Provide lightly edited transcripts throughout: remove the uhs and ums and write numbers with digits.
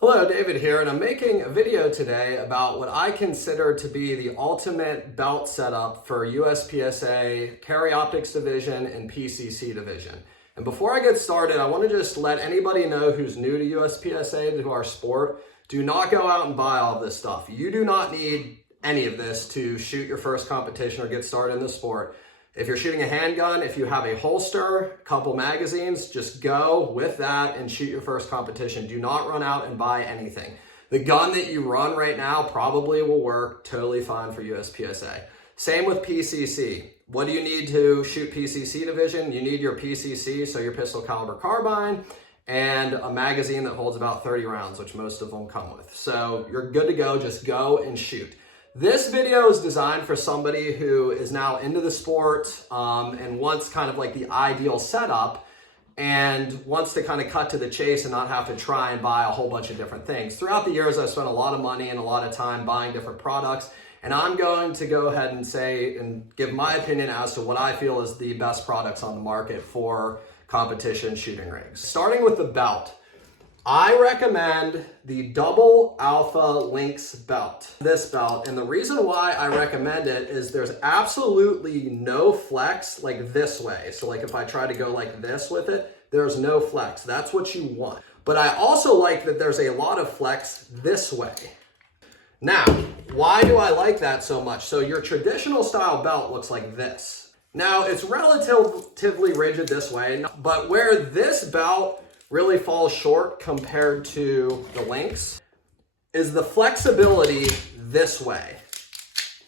Hello, David here, and I'm making a video today about what I consider to be the ultimate belt setup for USPSA Carry Optics Division and PCC Division. And before I get started, I want to just let anybody know who's new to USPSA, to our sport, do not go out and buy all of this stuff. You do not need any of this to shoot your first competition or get started in the sport. If you're shooting a handgun, if you have a holster, a couple magazines, just go with that and shoot your first competition. Do not run out and buy anything. The gun that you run right now probably will work totally fine for USPSA. Same with PCC. What do you need to shoot PCC division? You need your PCC, so your pistol caliber carbine, and a magazine that holds about 30 rounds, which most of them come with. So you're good to go, just go and shoot. This video is designed for somebody who is now into the sport and wants kind of like the ideal setup and wants to kind of cut to the chase and not have to try and buy a whole bunch of different things. Throughout the years, I've spent a lot of money and a lot of time buying different products, and I'm going to go ahead and say and give my opinion as to what I feel is the best products on the market for competition shooting rigs. Starting with the belt. I recommend the Double Alpha Lynx belt. This belt, and the reason why I recommend it is there's absolutely no flex like this way. So like if I try to go like this with it, there's no flex. That's what you want. But I also like that there's a lot of flex this way. Now, why do I like that so much? So your traditional style belt looks like this. Now it's relatively rigid this way, but where this belt really falls short compared to the Lynx is the flexibility this way.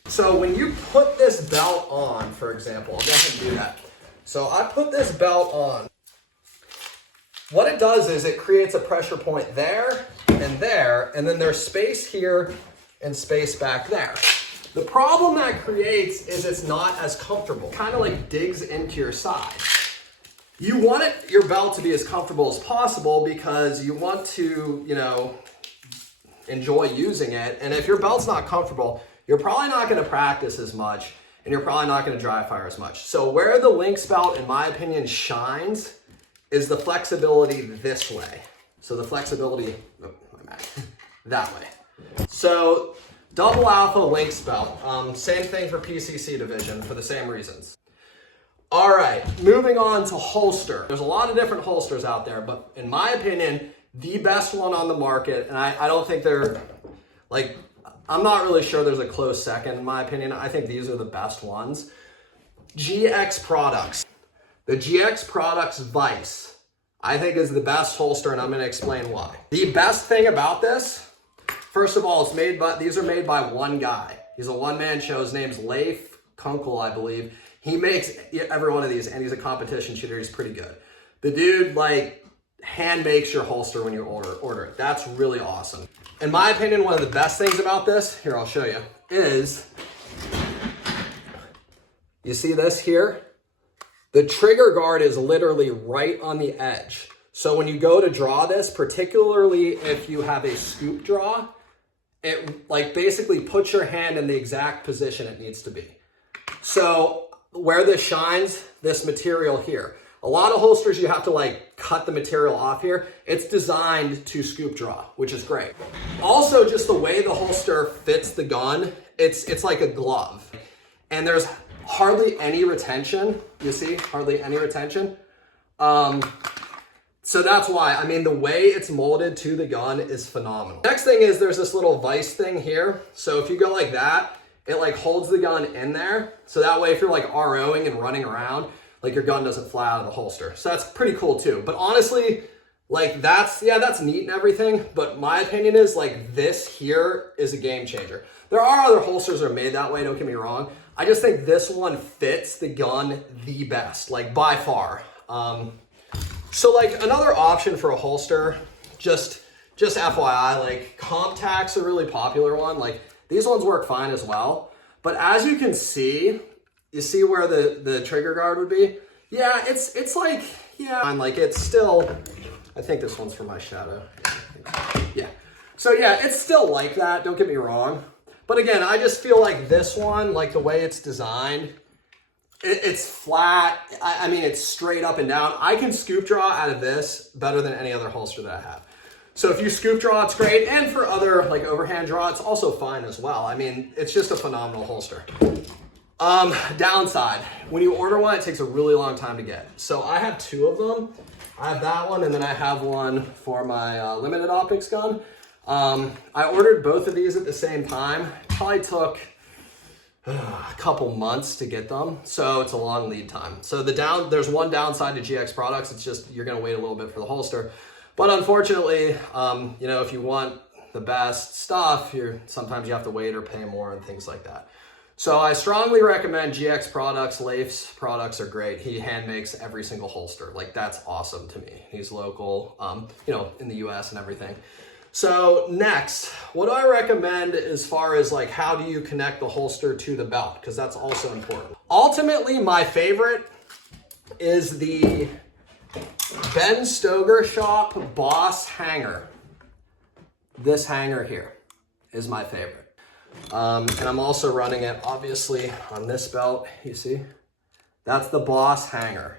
So when you put this belt on, for example, I'll go ahead and do that. So I put this belt on. What it does is it creates a pressure point there, and then there's space here and space back there. The problem that creates is it's not as comfortable. Kind of like digs into your side. You want your belt to be as comfortable as possible because you want to, enjoy using it. And if your belt's not comfortable, you're probably not going to practice as much and you're probably not going to dry fire as much. So where the Lynx belt, in my opinion, shines is the flexibility this way. So the flexibility, that way. So Double Alpha Lynx belt, same thing for PCC division for the same reasons. All right, moving on to holster. There's a lot of different holsters out there, but in my opinion, the best one on the market, and I don't think they're, I'm not really sure there's a close second in my opinion. I think these are the best ones. GX Products. The GX Products Vice, I think is the best holster, and I'm gonna explain why. The best thing about this, first of all, these are made by one guy. He's a one-man show. His name's Leif Kunkel, I believe. He makes every one of these, and he's a competition shooter. He's pretty good. The dude, hand makes your holster when you order it. That's really awesome. In my opinion, one of the best things about this, here, I'll show you, is, you see this here? The trigger guard is literally right on the edge. So when you go to draw this, particularly if you have a scoop draw, it basically puts your hand in the exact position it needs to be. So where this shines, this material here. A lot of holsters, you have to cut the material off here. It's designed to scoop draw, which is great. Also, just the way the holster fits the gun, it's like a glove. And there's hardly any retention. You see, hardly any retention. So that's why, the way it's molded to the gun is phenomenal. Next thing is there's this little vise thing here. So if you go like that, it holds the gun in there. So that way if you're ROing and running around, your gun doesn't fly out of the holster. So that's pretty cool too. But honestly, that's neat and everything. But my opinion is this here is a game changer. There are other holsters that are made that way, don't get me wrong. I just think this one fits the gun the best, by far. So another option for a holster, just FYI, CompTac's a really popular one. These ones work fine as well. But as you can see, you see where the trigger guard would be? Yeah, it's still, I think this one's for my shadow. Yeah. So yeah, it's still like that, don't get me wrong. But again, I just feel like this one, the way it's designed, it's flat. It's straight up and down. I can scoop draw out of this better than any other holster that I have. So if you scoop draw, it's great. And for other like overhand draw, it's also fine as well. I mean, it's just a phenomenal holster. Downside, when you order one, it takes a really long time to get. So I have two of them. I have that one, and then I have one for my limited optics gun. I ordered both of these at the same time. Probably took a couple months to get them, so it's a long lead time. So there's one downside to GX products. It's just you're gonna wait a little bit for the holster. But unfortunately, you know, if you want the best stuff, sometimes you have to wait or pay more and things like that. So I strongly recommend GX products. Leif's products are great. He hand makes every single holster. Like, that's awesome to me. He's local, you know, in the US and everything. So next, what do I recommend as far as like, how do you connect the holster to the belt? Because that's also important. Ultimately, my favorite is the Ben Stoeger Shop Boss hanger. This hanger here is my favorite. And I'm also running it obviously on this belt, you see? That's the Boss hanger.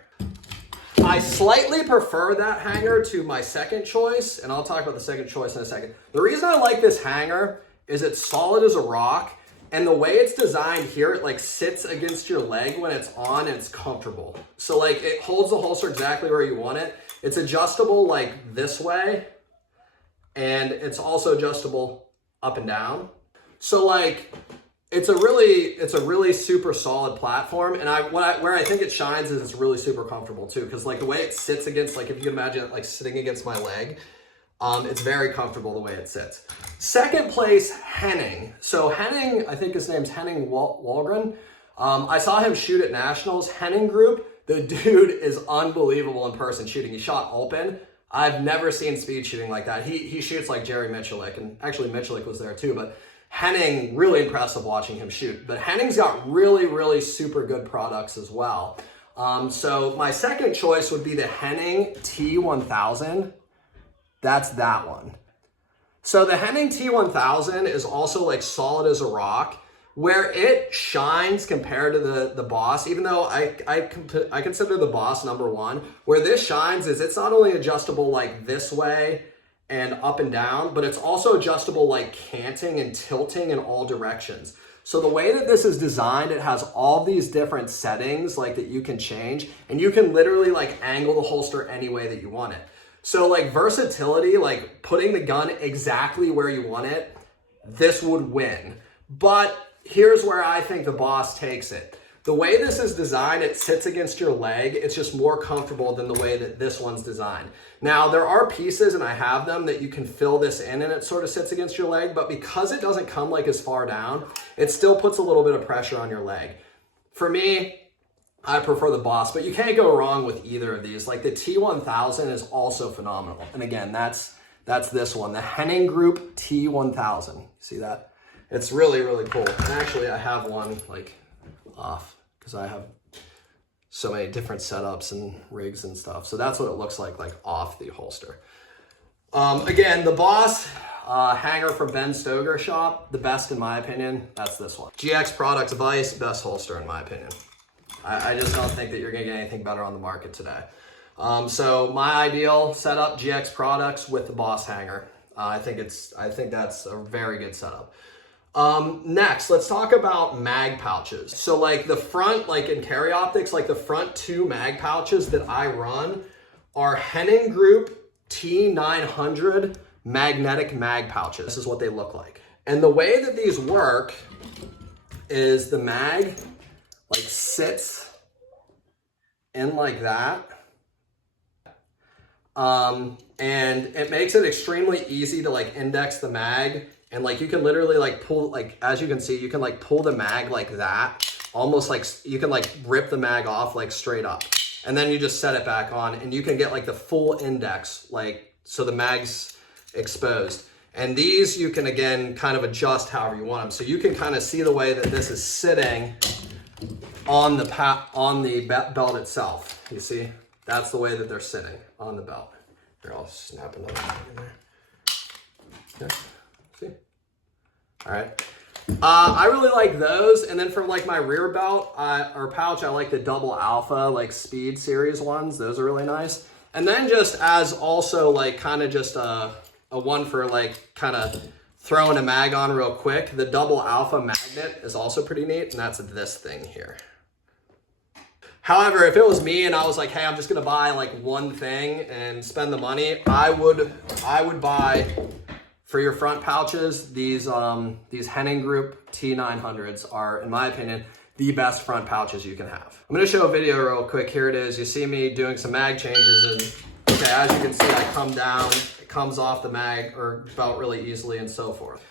I slightly prefer that hanger to my second choice, and I'll talk about the second choice in a second. The reason I like this hanger is it's solid as a rock, and the way it's designed here, it like sits against your leg when it's on and it's comfortable. So like it holds the holster exactly where you want it. It's adjustable like this way, and it's also adjustable up and down. So like, it's a really super solid platform, and where I think it shines is it's really super comfortable too, because like the way it sits against, like if you can imagine it like sitting against my leg, it's very comfortable the way it sits. Second place, Henning. So Henning, I think his name's Henning Walgren. I saw him shoot at Nationals. Henning Group, the dude is unbelievable in person shooting. He shot open. I've never seen speed shooting like that. He shoots like Jerry Michalik, and actually Michalik was there too, but Henning, really impressive watching him shoot. But Henning's got really, really super good products as well. So my second choice would be the Henning T1000. That's that one. So the Henning T1000 is also like solid as a rock. Where it shines compared to the Boss, even though I consider the Boss number one, where this shines is it's not only adjustable like this way and up and down, but it's also adjustable like canting and tilting in all directions. So the way that this is designed, it has all these different settings like that you can change, and you can literally like angle the holster any way that you want it. So like versatility, like putting the gun exactly where you want it, this would win. But here's where I think the Boss takes it. The way this is designed, it sits against your leg. It's just more comfortable than the way that this one's designed. Now, there are pieces, and I have them, that you can fill this in and it sort of sits against your leg, but because it doesn't come like as far down, it still puts a little bit of pressure on your leg. For me, I prefer the Boss, but you can't go wrong with either of these. Like the T1000 is also phenomenal. And again, that's this one, the Henning Group T1000. You see that? It's really, really cool. And actually, I have one like off because I have so many different setups and rigs and stuff. So that's what it looks like off the holster. Again, the Boss hanger from Ben Stoeger Shop, the best in my opinion, that's this one. GX Products Vice, best holster in my opinion. I just don't think that you're gonna get anything better on the market today. So my ideal setup, GX Products with the Boss hanger. I think that's a very good setup. Next, let's talk about mag pouches. So like the front, like in carry optics, like the front two mag pouches that I run are Henning Group T900 magnetic mag pouches. This is what they look like. And the way that these work is the mag like sits in like that. And it makes it extremely easy to like index the mag. And like you can literally like pull, like as you can see, you can like pull the mag like that, almost like you can like rip the mag off like straight up. And then you just set it back on and you can get like the full index, like so the mag's exposed. And these you can again kind of adjust however you want them. So you can kind of see the way that this is sitting on the belt itself. You see, that's the way that they're sitting on the belt. Here, I'll snap another thing in there. Okay. See? All right. I really like those. And then for like my rear belt or pouch, I like the double alpha, like speed series ones. Those are really nice. And then just as also like kind of just a a one for like kind of throwing a mag on real quick. The double alpha magnet is also pretty neat, and that's this thing here. However, if it was me and I was like, hey, I'm just gonna buy like one thing and spend the money, I would buy for your front pouches, these Henning Group T900s are, in my opinion, the best front pouches you can have. I'm gonna show a video real quick. Here it is. You see me doing some mag changes, and okay, as you can see, I come down, it comes off the mag or belt really easily and so forth.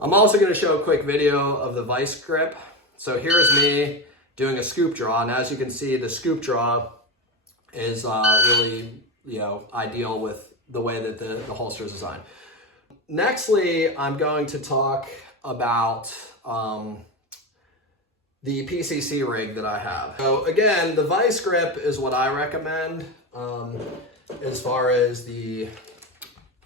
I'm also gonna show a quick video of the vice grip. So here's me doing a scoop draw, and as you can see, the scoop draw is really, ideal with the way that the holster is designed. Nextly, I'm going to talk about the PCC rig that I have. So again, the vice grip is what I recommend as far as the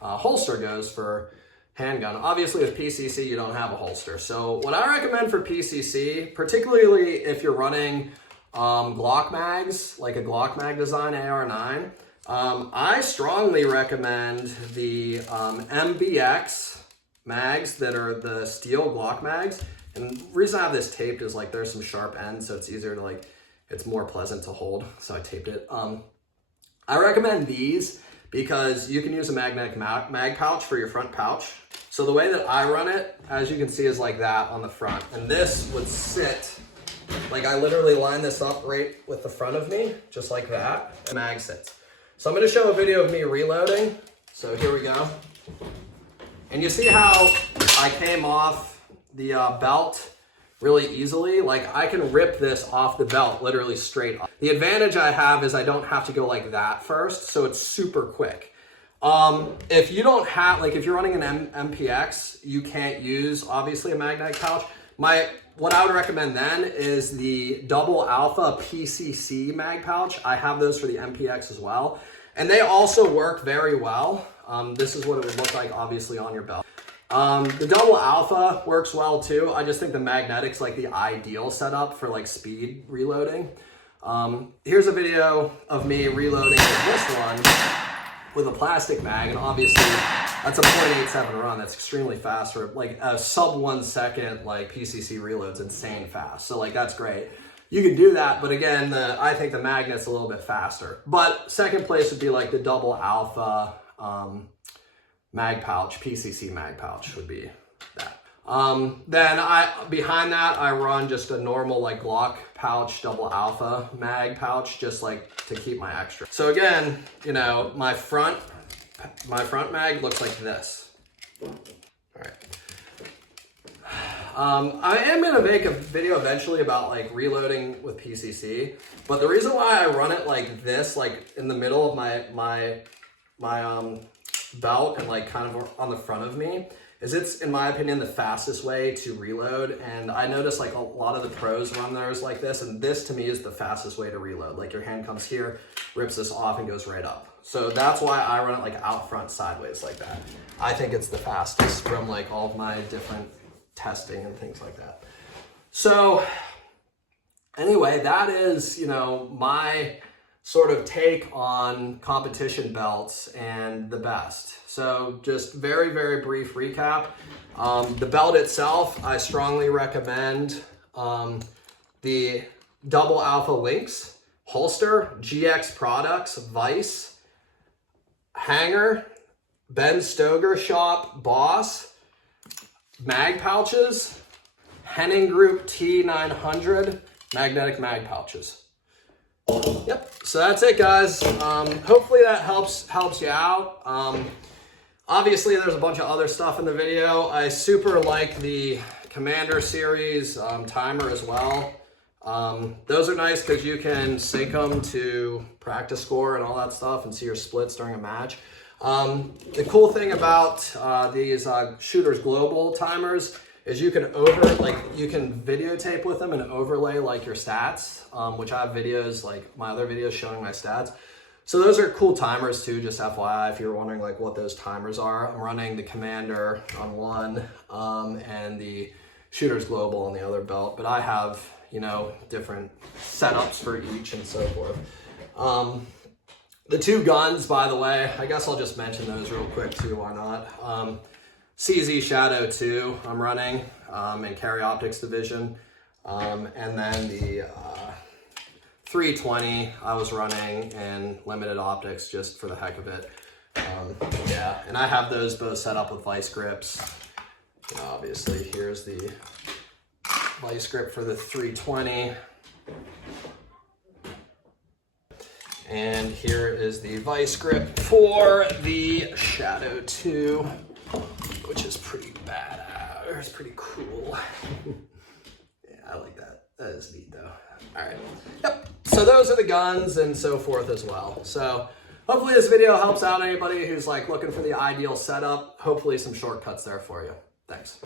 holster goes for handgun. Obviously with PCC, you don't have a holster. So what I recommend for PCC, particularly if you're running Glock mags, like a Glock mag design AR9, I strongly recommend the MBX mags that are the steel Glock mags. And the reason I have this taped is like there's some sharp ends, so it's easier to it's more pleasant to hold. So I taped it. I recommend these because you can use a magnetic mag pouch for your front pouch. So the way that I run it, as you can see, is like that on the front. And this would sit, like I literally line this up right with the front of me, just like that. The mag sits. So I'm gonna show a video of me reloading. So here we go. And you see how I came off the belt really easily? Like I can rip this off the belt literally straight off. The advantage I have is I don't have to go like that first, so it's super quick. If you don't have, if you're running an MPX, you can't use obviously a magnetic pouch. What I would recommend then is the double alpha PCC mag pouch. I have those for the MPX as well. And they also work very well. This is what it would look like obviously on your belt. The double alpha works well too. I just think the magnetic's like the ideal setup for speed reloading. Here's a video of me reloading with this one with a plastic mag, and obviously that's a .87 run. That's extremely fast for a sub 1 second PCC reload's insane fast. So that's great. You can do that, but again, I think the magnet's a little bit faster. But second place would be the double alpha mag pouch, PCC mag pouch would be that. Then behind that, I run just a normal Glock pouch, double alpha mag pouch, just to keep my extra. So again, my front mag looks like this. All right. I am gonna make a video eventually about reloading with PCC, but the reason why I run it like this, in the middle of my belt and kind of on the front of me, is it's, in my opinion, the fastest way to reload. And I notice a lot of the pros run theirs like this, and this to me is the fastest way to reload. Your hand comes here, rips this off and goes right up. So that's why I run it out front sideways like that. I think it's the fastest from all of my different testing and things like that. So anyway, that is, my sort of take on competition belts and the best. So just very, very brief recap. The belt itself, I strongly recommend the double alpha Lynx holster, GX products, Vice, hanger, Ben Stoeger shop, Boss, mag pouches, Henning Group T900 magnetic mag pouches. Yep, so that's it, guys. Hopefully that helps you out. Obviously there's a bunch of other stuff in the video. I super like the Commander series timer as well. Those are nice because you can sync them to practice score and all that stuff and see your splits during a match. The cool thing about these Shooters Global timers is you can you can videotape with them and overlay your stats, which I have videos, my other videos showing my stats. So those are cool timers too, just FYI, if you're wondering what those timers are. I'm running the Commander on one and the Shooters Global on the other belt, but I have, different setups for each and so forth. The two guns, by the way, I guess I'll just mention those real quick too, why not? CZ Shadow 2 I'm running in Carry Optics Division. And then the 320 I was running in Limited Optics just for the heck of it. Yeah, and I have those both set up with vice grips. Obviously, here's the vice grip for the 320. And here is the vice grip for the Shadow 2, which is pretty badass. It's pretty cool. Yeah, I like that. That is neat though. All right. Yep. So those are the guns and so forth as well. So hopefully this video helps out anybody who's like looking for the ideal setup. Hopefully some shortcuts there for you. Thanks.